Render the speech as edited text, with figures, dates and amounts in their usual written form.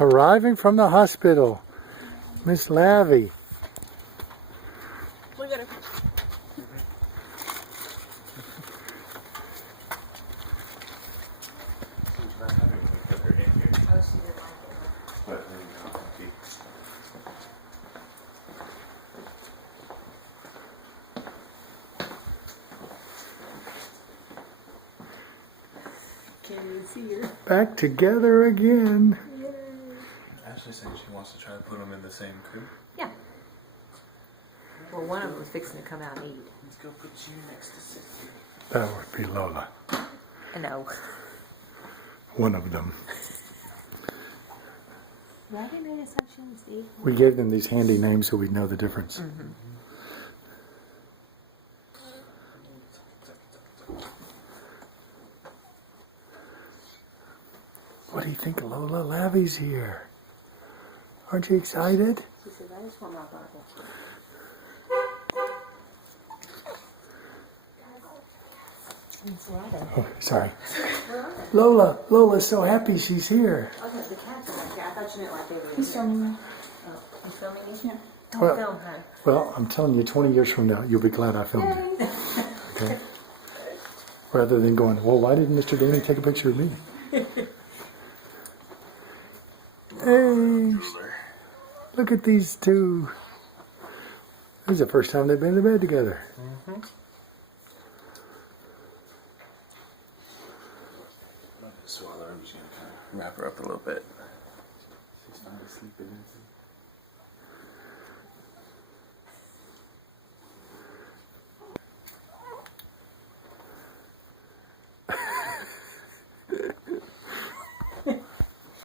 Arriving from the hospital, Miss Lavy. Look at her. Can't even see her. Back together again. Ashley said she wants to try to put them in the same coop. Yeah. Well, one of them was fixing to come out and eat. Let's go put you next to Sissy. That would be Lola. I know. One of them. Rabbit made assumptions, Steve. We gave them these handy names so we'd know the difference. Mm-hmm. What do you think, Lola? Lavy's here. Aren't you excited? She said, I just want my bottle. It's Robin. Oh, sorry. Where are they? Lola's so happy she's here. Okay, the cats are back here. I thought you meant like they were He's here. filming me. Oh, you filming me? Yeah. Don't Well- film her. Well, I'm telling you, 20 years from now, you'll be glad I filmed you. Okay? Rather than going, well, why didn't Mr. Danny take a picture of me? Hey, look at these two. This is the first time they've been to bed together. Swallow her. I'm just gonna kind of wrap her up a little bit. She's finally sleeping.